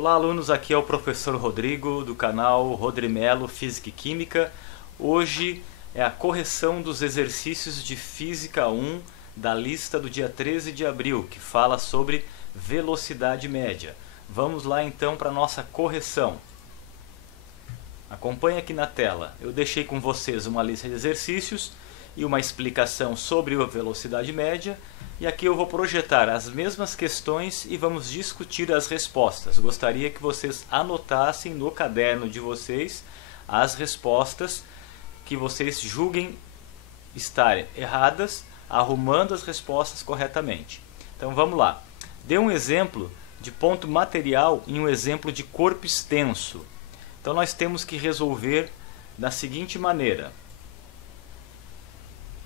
Olá alunos, aqui é o professor Rodrigo do canal Rodrimelo Física e Química. Hoje é a correção dos exercícios de Física 1 da lista do dia 13 de abril, que fala sobre velocidade média. Vamos lá então para a nossa correção. Acompanhe aqui na tela. Eu deixei com vocês uma lista de exercícios e uma explicação sobre a velocidade média. E aqui eu vou projetar as mesmas questões e vamos discutir as respostas. Gostaria que vocês anotassem no caderno de vocês as respostas que vocês julguem estarem erradas, arrumando as respostas corretamente. Então vamos lá. Dê um exemplo de ponto material e um exemplo de corpo extenso. Então nós temos que resolver da seguinte maneira.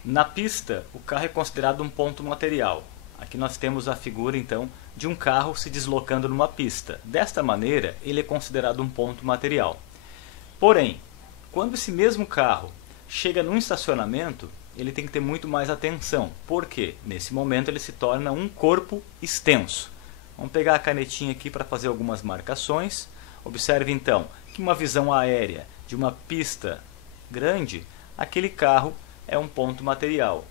Na pista, o carro é considerado um ponto material. Aqui nós temos a figura, então, de um carro se deslocando numa pista. Desta maneira, ele é considerado um ponto material. Porém, quando esse mesmo carro chega num estacionamento, ele tem que ter muito mais atenção. Por quê? Nesse momento ele se torna um corpo extenso. Vamos pegar a canetinha aqui para fazer algumas marcações. Observe, então, que uma visão aérea de uma pista grande, aquele carro é um ponto material.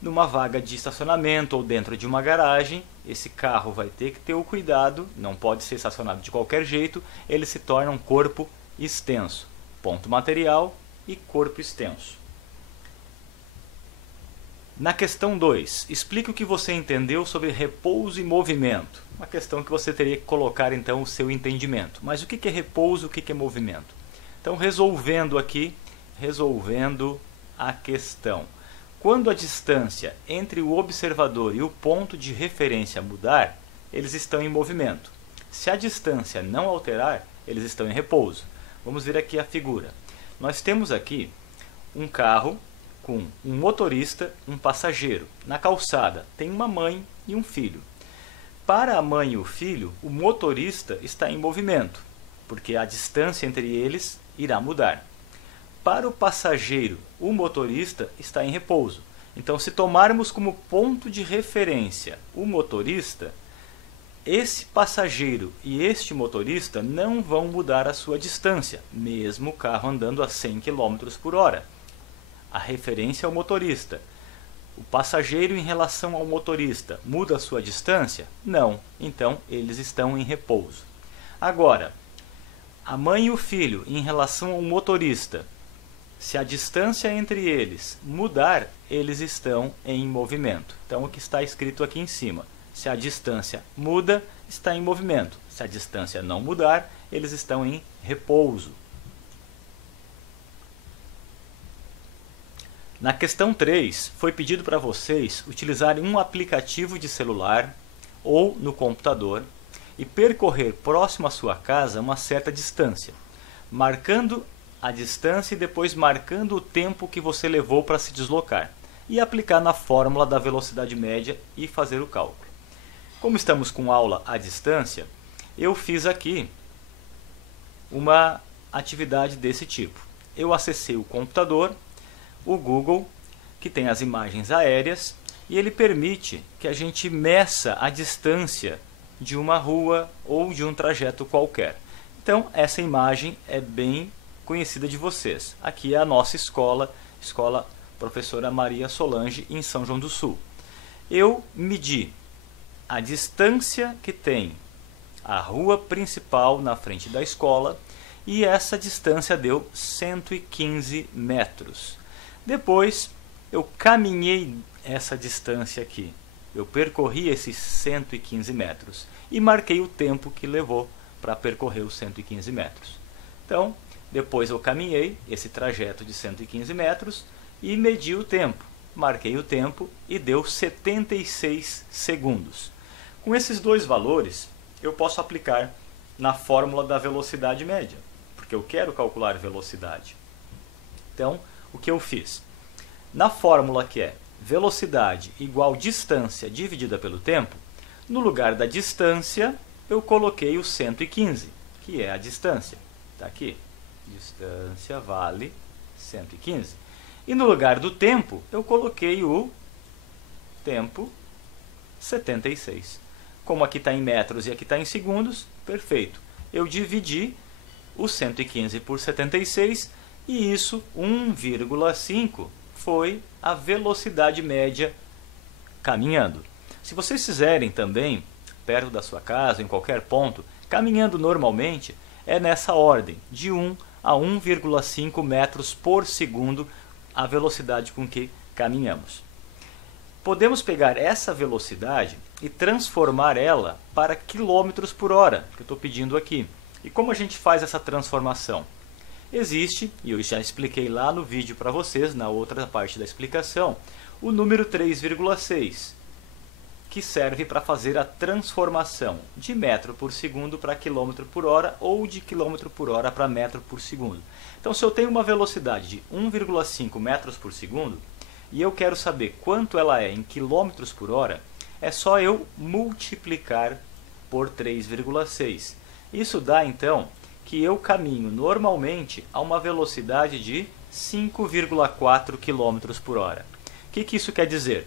Numa vaga de estacionamento ou dentro de uma garagem, esse carro vai ter que ter o cuidado, não pode ser estacionado de qualquer jeito, ele se torna um corpo extenso. Ponto material e corpo extenso. Na questão 2, explique o que você entendeu sobre repouso e movimento. Uma questão que você teria que colocar então o seu entendimento. Mas o que é repouso, o que é movimento? Então resolvendo a questão. Quando a distância entre o observador e o ponto de referência mudar, eles estão em movimento. Se a distância não alterar, eles estão em repouso. Vamos ver aqui a figura. Nós temos aqui um carro com um motorista, um passageiro. Na calçada tem uma mãe e um filho. Para a mãe e o filho, o motorista está em movimento, porque a distância entre eles irá mudar. Para o passageiro, o motorista está em repouso. Então, se tomarmos como ponto de referência o motorista, esse passageiro e este motorista não vão mudar a sua distância, mesmo o carro andando a 100 km por hora. A referência é o motorista. O passageiro em relação ao motorista muda a sua distância? Não. Então, eles estão em repouso. Agora, a mãe e o filho em relação ao motorista, se a distância entre eles mudar, eles estão em movimento. Então, o que está escrito aqui em cima. Se a distância muda, está em movimento. Se a distância não mudar, eles estão em repouso. Na questão 3, foi pedido para vocês utilizarem um aplicativo de celular ou no computador e percorrer próximo à sua casa uma certa distância, marcando a distância e depois marcando o tempo que você levou para se deslocar e aplicar na fórmula da velocidade média e fazer o cálculo. Como estamos com aula à distância, eu fiz aqui uma atividade desse tipo. Eu acessei o computador, o Google, que tem as imagens aéreas, e ele permite que a gente meça a distância de uma rua ou de um trajeto qualquer. Então, essa imagem é bem conhecida de vocês. Aqui é a nossa escola, Escola Professora Maria Solange, em São João do Sul. Eu medi a distância que tem a rua principal na frente da escola e essa distância deu 115 metros. Depois eu caminhei essa distância aqui. Eu percorri esses 115 metros e marquei o tempo que levou para percorrer os 115 metros. Então, depois eu caminhei esse trajeto de 115 metros e medi o tempo. Marquei o tempo e deu 76 segundos. Com esses dois valores, eu posso aplicar na fórmula da velocidade média, porque eu quero calcular velocidade. Então, o que eu fiz? Na fórmula que é velocidade igual distância dividida pelo tempo, no lugar da distância, eu coloquei o 115, que é a distância. Está aqui. Distância vale 115. E no lugar do tempo, eu coloquei o tempo 76. Como aqui está em metros e aqui está em segundos, perfeito. eu dividi o 115 por 76 e isso, 1,5, foi a velocidade média caminhando. Se vocês fizerem também, perto da sua casa, em qualquer ponto, caminhando normalmente, é nessa ordem, de 1 a 1,5 metros por segundo a velocidade com que caminhamos. Podemos pegar essa velocidade e transformar ela para quilômetros por hora, que eu estou pedindo aqui. E como a gente faz essa transformação? Existe, e eu já expliquei lá no vídeo para vocês, na outra parte da explicação, o número 3,6, que serve para fazer a transformação de metro por segundo para quilômetro por hora ou de quilômetro por hora para metro por segundo. Então, se eu tenho uma velocidade de 1,5 metros por segundo e eu quero saber quanto ela é em quilômetros por hora, é só eu multiplicar por 3,6. Isso dá, então, que eu caminho normalmente a uma velocidade de 5,4 km por hora. O que isso quer dizer?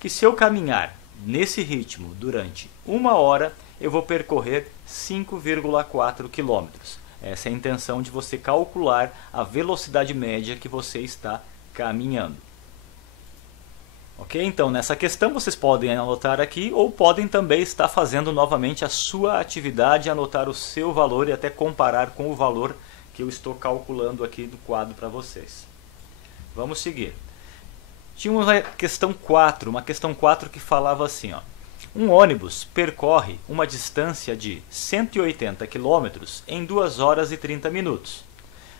Que se eu caminhar nesse ritmo durante 1 hora, eu vou percorrer 5,4 km. Essa é a intenção de você calcular a velocidade média que você está caminhando. Ok? Então, nessa questão vocês podem anotar aqui ou podem também estar fazendo novamente a sua atividade, anotar o seu valor e até comparar com o valor que eu estou calculando aqui do quadro para vocês. Vamos seguir. Tínhamos a questão 4, uma questão 4 que falava assim, ó. Um ônibus percorre uma distância de 180 km em 2 horas e 30 minutos.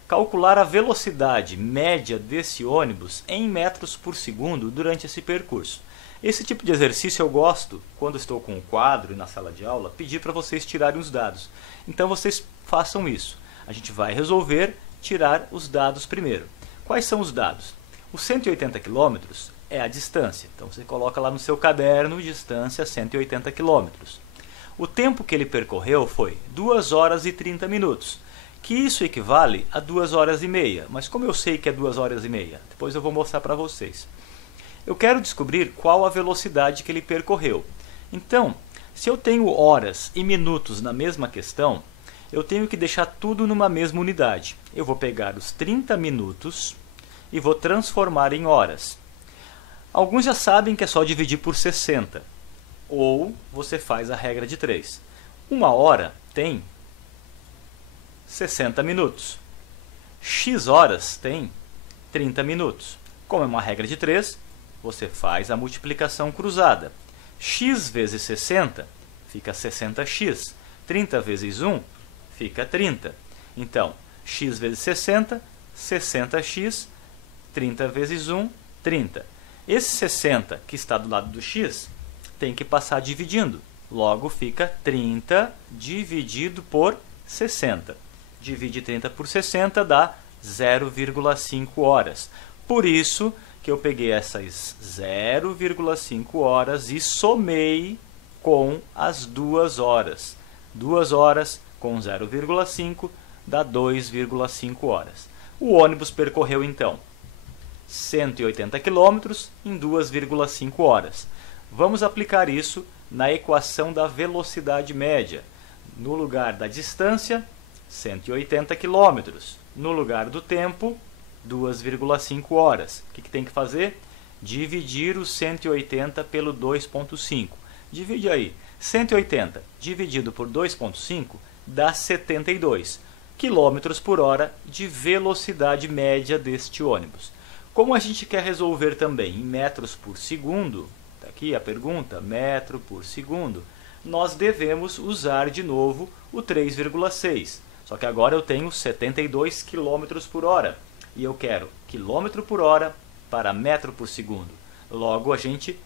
Calcular a velocidade média desse ônibus em metros por segundo durante esse percurso. Esse tipo de exercício eu gosto, quando estou com o quadro e na sala de aula, pedir para vocês tirarem os dados. Então vocês façam isso. A gente vai resolver tirar os dados primeiro. Quais são os dados? Os 180 km é a distância. Então você coloca lá no seu caderno, distância 180 km. O tempo que ele percorreu foi 2 horas e 30 minutos. Que isso equivale a 2 horas e meia. Mas como eu sei que é 2 horas e meia? Depois eu vou mostrar para vocês. Eu quero descobrir qual a velocidade que ele percorreu. Então, se eu tenho horas e minutos na mesma questão, eu tenho que deixar tudo numa mesma unidade. Eu vou pegar os 30 minutos e vou transformar em horas. Alguns já sabem que é só dividir por 60. Ou você faz a regra de 3. Uma hora tem 60 minutos. X horas tem 30 minutos. Como é uma regra de 3, você faz a multiplicação cruzada. X vezes 60 fica 60x. 30 vezes 1 fica 30. Então, x vezes 60, 60x. 30 vezes 1, 30. Esse 60 que está do lado do x tem que passar dividindo. Logo fica 30 dividido por 60. Divide 30 por 60 dá 0,5 horas. Por isso que eu peguei essas 0,5 horas e somei com as 2 horas. 2 horas com 0,5 dá 2,5 horas. O ônibus percorreu então 180 km em 2,5 horas. Vamos aplicar isso na equação da velocidade média. No lugar da distância, 180 km. No lugar do tempo, 2,5 horas. O que tem que fazer? Dividir o 180 pelo 2,5. Divide aí. 180 dividido por 2,5 dá 72 km por hora de velocidade média deste ônibus. Como a gente quer resolver também em metros por segundo, está aqui a pergunta, metro por segundo, nós devemos usar de novo o 3,6. Só que agora eu tenho 72 km por hora e eu quero quilômetro por hora para metro por segundo. Logo a gente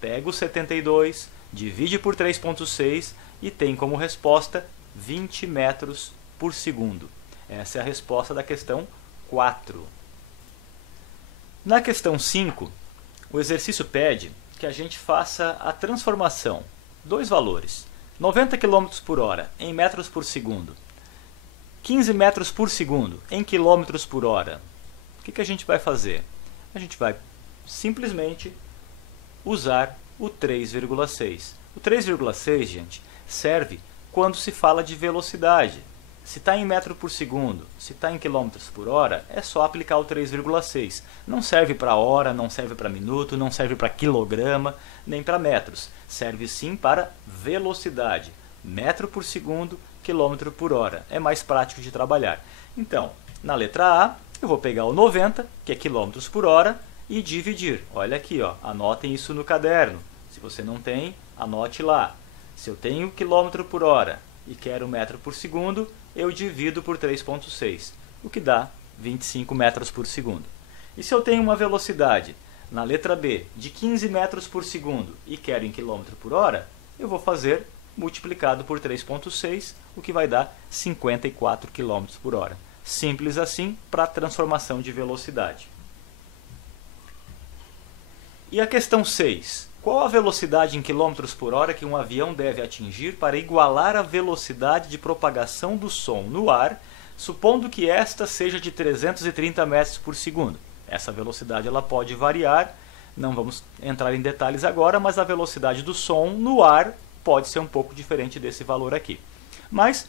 pega o 72, divide por 3,6 e tem como resposta 20 metros por segundo. Essa é a resposta da questão 4. Na questão 5, o exercício pede que a gente faça a transformação. Dois valores, 90 km por hora em metros por segundo, 15 metros por segundo em quilômetros por hora. O que a gente vai fazer? A gente vai simplesmente usar o 3,6. O 3,6, gente, serve quando se fala de velocidade. Se está em metro por segundo, se está em quilômetros por hora, é só aplicar o 3,6. Não serve para hora, não serve para minuto, não serve para quilograma, nem para metros. Serve sim para velocidade. Metro por segundo, quilômetro por hora. É mais prático de trabalhar. Então, na letra A, eu vou pegar o 90, que é quilômetros por hora, e dividir. Olha aqui, ó, anotem isso no caderno. Se você não tem, anote lá. Se eu tenho quilômetro por hora e quero metro por segundo, eu divido por 3,6, o que dá 25 metros por segundo. E se eu tenho uma velocidade, na letra B, de 15 metros por segundo e quero em quilômetro por hora, eu vou fazer multiplicado por 3,6, o que vai dar 54 km por hora. Simples assim para a transformação de velocidade. E a questão 6. Qual a velocidade em quilômetros por hora que um avião deve atingir para igualar a velocidade de propagação do som no ar, supondo que esta seja de 330 metros por segundo? Essa velocidade ela pode variar, não vamos entrar em detalhes agora, mas a velocidade do som no ar pode ser um pouco diferente desse valor aqui. Mas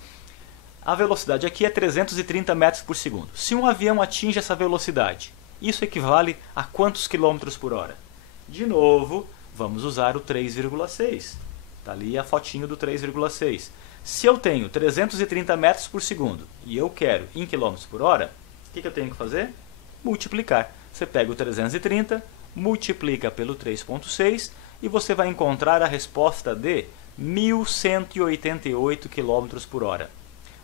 a velocidade aqui é 330 metros por segundo. Se um avião atinge essa velocidade, isso equivale a quantos quilômetros por hora? De novo, vamos usar o 3,6. Está ali a fotinho do 3,6. Se eu tenho 330 metros por segundo e eu quero em quilômetros por hora, o que eu tenho que fazer? Multiplicar. Você pega o 330, multiplica pelo 3,6 e você vai encontrar a resposta de 1.188 km por hora.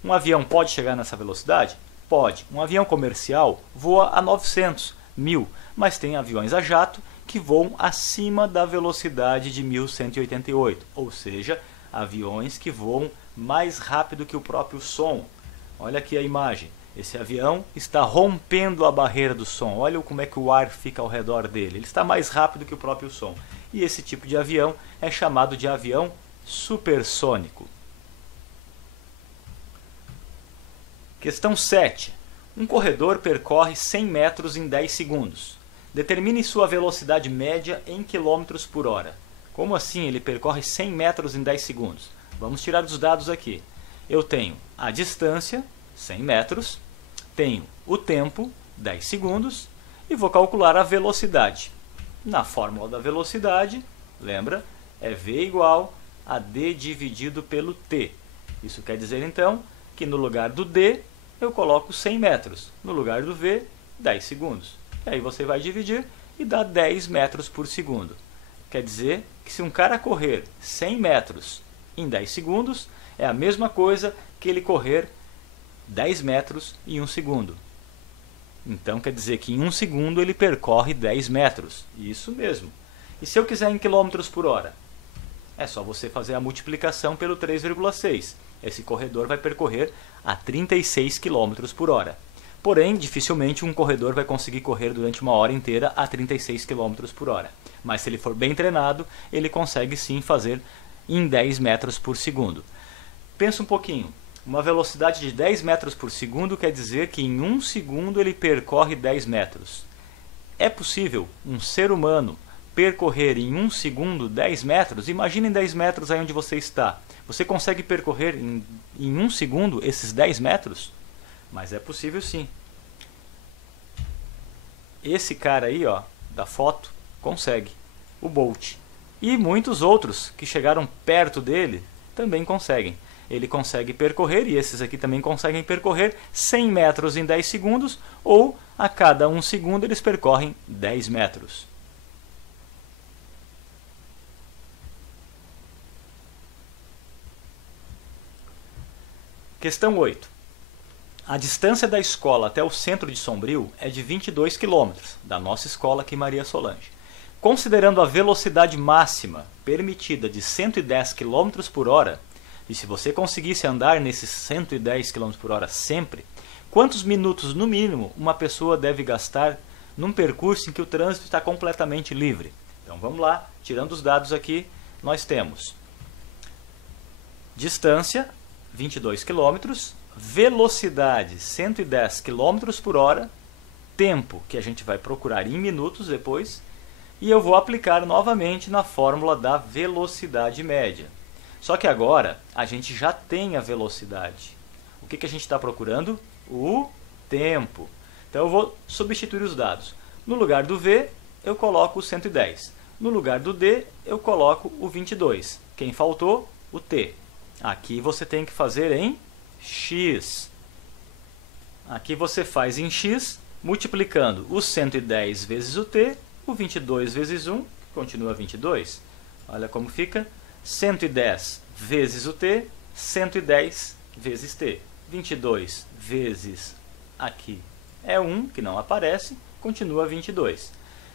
Um avião pode chegar nessa velocidade? Pode. Um avião comercial voa a 900, 1.000, mas tem aviões a jato que voam acima da velocidade de 1.188, ou seja, aviões que voam mais rápido que o próprio som. Olha aqui a imagem. Esse avião está rompendo a barreira do som. Olha como é que o ar fica ao redor dele. Ele está mais rápido que o próprio som. E esse tipo de avião é chamado de avião supersônico. Questão 7. Um corredor percorre 100 metros em 10 segundos. Determine sua velocidade média em quilômetros por hora. Como assim ele percorre 100 metros em 10 segundos? Vamos tirar os dados aqui. Eu tenho a distância, 100 metros, tenho o tempo, 10 segundos, e vou calcular a velocidade. Na fórmula da velocidade, lembra, é V igual a D dividido pelo T. Isso quer dizer então que no lugar do D eu coloco 100 metros, no lugar do V, 10 segundos. E aí você vai dividir e dá 10 metros por segundo. Quer dizer que se um cara correr 100 metros em 10 segundos, é a mesma coisa que ele correr 10 metros em 1 segundo. Então quer dizer que em 1 segundo ele percorre 10 metros. Isso mesmo. E se eu quiser em quilômetros por hora? É só você fazer a multiplicação pelo 3,6. Esse corredor vai percorrer a 36 km por hora. Porém, dificilmente um corredor vai conseguir correr durante uma hora inteira a 36 km por hora. Mas se ele for bem treinado, ele consegue sim fazer em 10 metros por segundo. Pensa um pouquinho. Uma velocidade de 10 metros por segundo quer dizer que em 1 segundo ele percorre 10 metros. É possível um ser humano percorrer em 1 segundo 10 metros? Imagine 10 metros aí onde você está. Você consegue percorrer em 1 segundo esses 10 metros? Mas é possível sim. Esse cara aí, ó, da foto, consegue. O Bolt. E muitos outros que chegaram perto dele também conseguem. Ele consegue percorrer, e esses aqui também conseguem percorrer 100 metros em 10 segundos, ou a cada 1 segundo eles percorrem 10 metros. Questão 8. A distância da escola até o centro de Sombrio é de 22 km, da nossa escola aqui Maria Solange. Considerando a velocidade máxima permitida de 110 km por hora, e se você conseguisse andar nesses 110 km por hora sempre, quantos minutos no mínimo uma pessoa deve gastar num percurso em que o trânsito está completamente livre? Então vamos lá, tirando os dados aqui, nós temos distância, 22 km, velocidade 110 km por hora, tempo que a gente vai procurar em minutos depois, e eu vou aplicar novamente na fórmula da velocidade média. Só que agora a gente já tem a velocidade. O que a gente está procurando? O tempo. Então eu vou substituir os dados. No lugar do V, eu coloco o 110. No lugar do D, eu coloco o 22. Quem faltou? O T. Aqui você tem que fazer em X. Aqui você faz em X, multiplicando o 110 vezes o T, o 22 vezes 1, continua 22. Olha como fica. 110 vezes o T, 110 vezes T. 22 vezes aqui é 1, que não aparece, continua 22.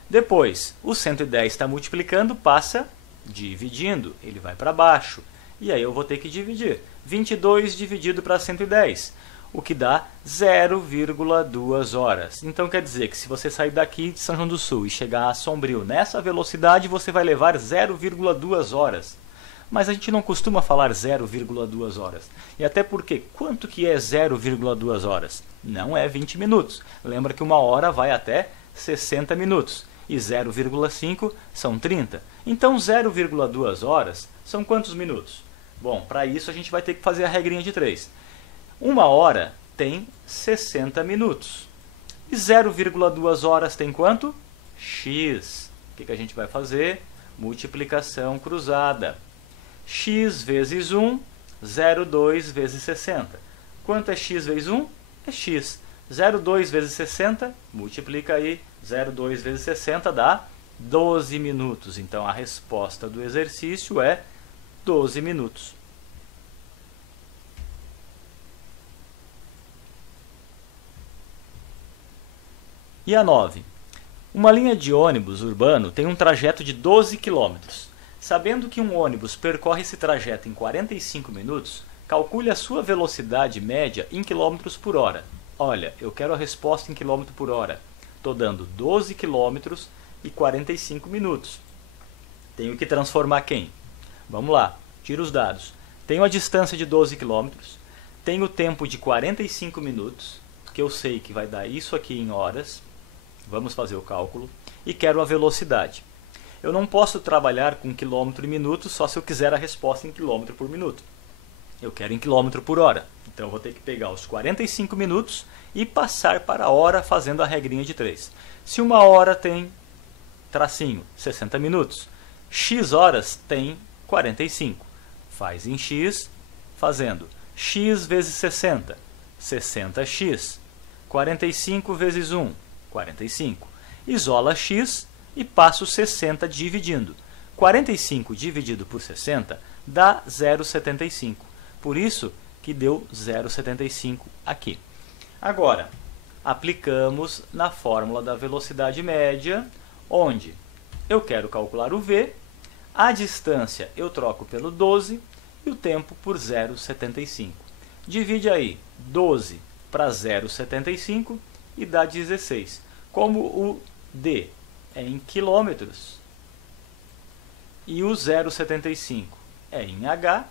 Depois, o 110 está multiplicando, passa dividindo, ele vai para baixo. E aí eu vou ter que dividir. 22 dividido para 110, o que dá 0,2 horas. Então quer dizer que se você sair daqui de São João do Sul e chegar a Sombrio nessa velocidade, você vai levar 0,2 horas. Mas a gente não costuma falar 0,2 horas. E até porque, quanto que é 0,2 horas? Não é 20 minutos. Lembra que uma hora vai até 60 minutos. E 0,5 são 30. Então 0,2 horas são quantos minutos? Bom, para isso a gente vai ter que fazer a regrinha de 3. Uma hora tem 60 minutos. E 0,2 horas tem quanto? X. O que a gente vai fazer? Multiplicação cruzada. X vezes 1, 0,2 vezes 60. Quanto é x vezes 1? É x. 0,2 vezes 60, multiplica aí, 0,2 vezes 60 dá 12 minutos. Então a resposta do exercício é 12 minutos. E a 9. Uma linha de ônibus urbano tem um trajeto de 12 km. Sabendo que um ônibus percorre esse trajeto em 45 minutos, calcule a sua velocidade média em km por hora. Olha, eu quero a resposta em km por hora. Estou dando 12 km e 45 minutos. Tenho que transformar quem? Vamos lá, tira os dados. Tenho a distância de 12 km, tenho o tempo de 45 minutos, que eu sei que vai dar isso aqui em horas. Vamos fazer o cálculo. E quero a velocidade. Eu não posso trabalhar com quilômetro e minuto só se eu quiser a resposta em quilômetro por minuto. Eu quero em quilômetro por hora. Então eu vou ter que pegar os 45 minutos e passar para a hora fazendo a regrinha de 3. Se uma hora tem tracinho, 60 minutos, x horas tem 45. Faz em x, fazendo x vezes 60, 60x. 45 vezes 1, 45. Isola x e passo 60 dividindo. 45 dividido por 60 dá 0,75. Por isso que deu 0,75 aqui. Agora, aplicamos na fórmula da velocidade média, onde eu quero calcular o v, a distância eu troco pelo 12 e o tempo por 0,75. Divide aí 12 para 0,75 e dá 16. Como o d é em quilômetros e o 0,75 é em h,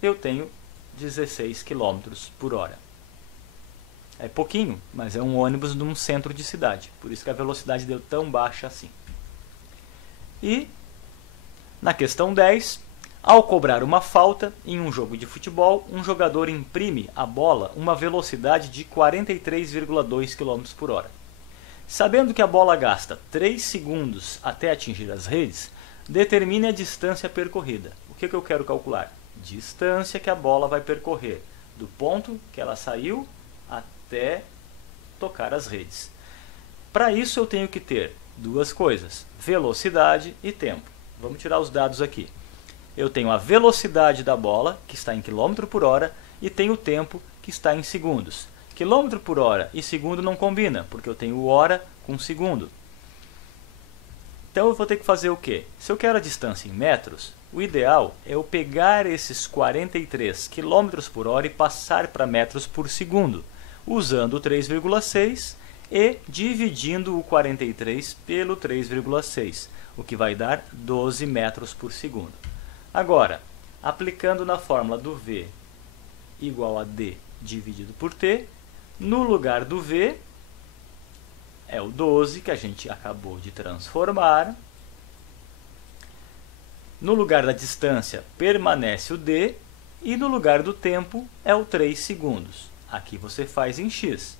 eu tenho 16 km por hora. É pouquinho, mas é um ônibus num centro de cidade. Por isso que a velocidade deu tão baixa assim. E na questão 10, ao cobrar uma falta em um jogo de futebol, um jogador imprime à bola uma velocidade de 43,2 km por hora. Sabendo que a bola gasta 3 segundos até atingir as redes, determine a distância percorrida. O que eu quero calcular? Distância que a bola vai percorrer do ponto que ela saiu até tocar as redes. Para isso eu tenho que ter duas coisas, velocidade e tempo. Vamos tirar os dados aqui. Eu tenho a velocidade da bola, que está em km por hora, e tenho o tempo, que está em segundos. Quilômetro por hora e segundo não combina, porque eu tenho hora com segundo. Então eu vou ter que fazer o quê? Se eu quero a distância em metros, o ideal é eu pegar esses 43 km por hora e passar para metros por segundo, usando o 3,6 e dividindo o 43 pelo 3,6, o que vai dar 12 metros por segundo. Agora, aplicando na fórmula do V igual a D dividido por T, no lugar do V, é o 12 que a gente acabou de transformar. No lugar da distância permanece o D e no lugar do tempo é o 3 segundos. Aqui você faz em x.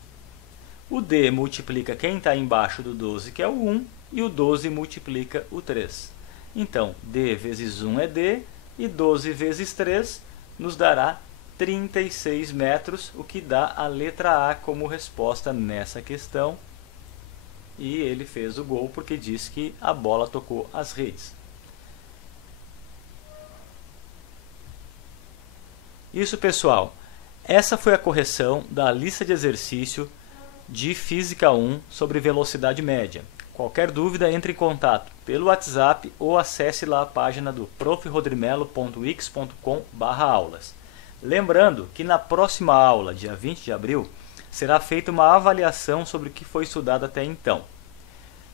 O D multiplica quem está embaixo do 12, que é o 1, e o 12 multiplica o 3. Então, D vezes 1 é D, e 12 vezes 3 nos dará 36 metros, o que dá a letra A como resposta nessa questão. E ele fez o gol porque disse que a bola tocou as redes. Isso, pessoal. Essa foi a correção da lista de exercício de Física 1 sobre velocidade média. Qualquer dúvida, entre em contato pelo WhatsApp ou acesse lá a página do profrodrimelo.wix.com/aulas. Lembrando que na próxima aula, dia 20 de abril, será feita uma avaliação sobre o que foi estudado até então.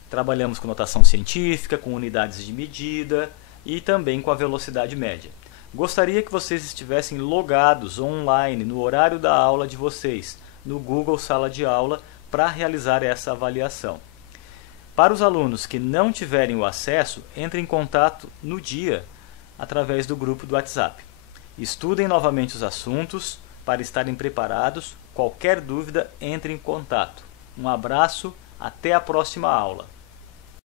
Trabalhamos com notação científica, com unidades de medida e também com a velocidade média. Gostaria que vocês estivessem logados online no horário da aula de vocês, no Google Sala de Aula, para realizar essa avaliação. Para os alunos que não tiverem o acesso, entrem em contato no dia através do grupo do WhatsApp. Estudem novamente os assuntos para estarem preparados. Qualquer dúvida, entre em contato. Um abraço, até a próxima aula.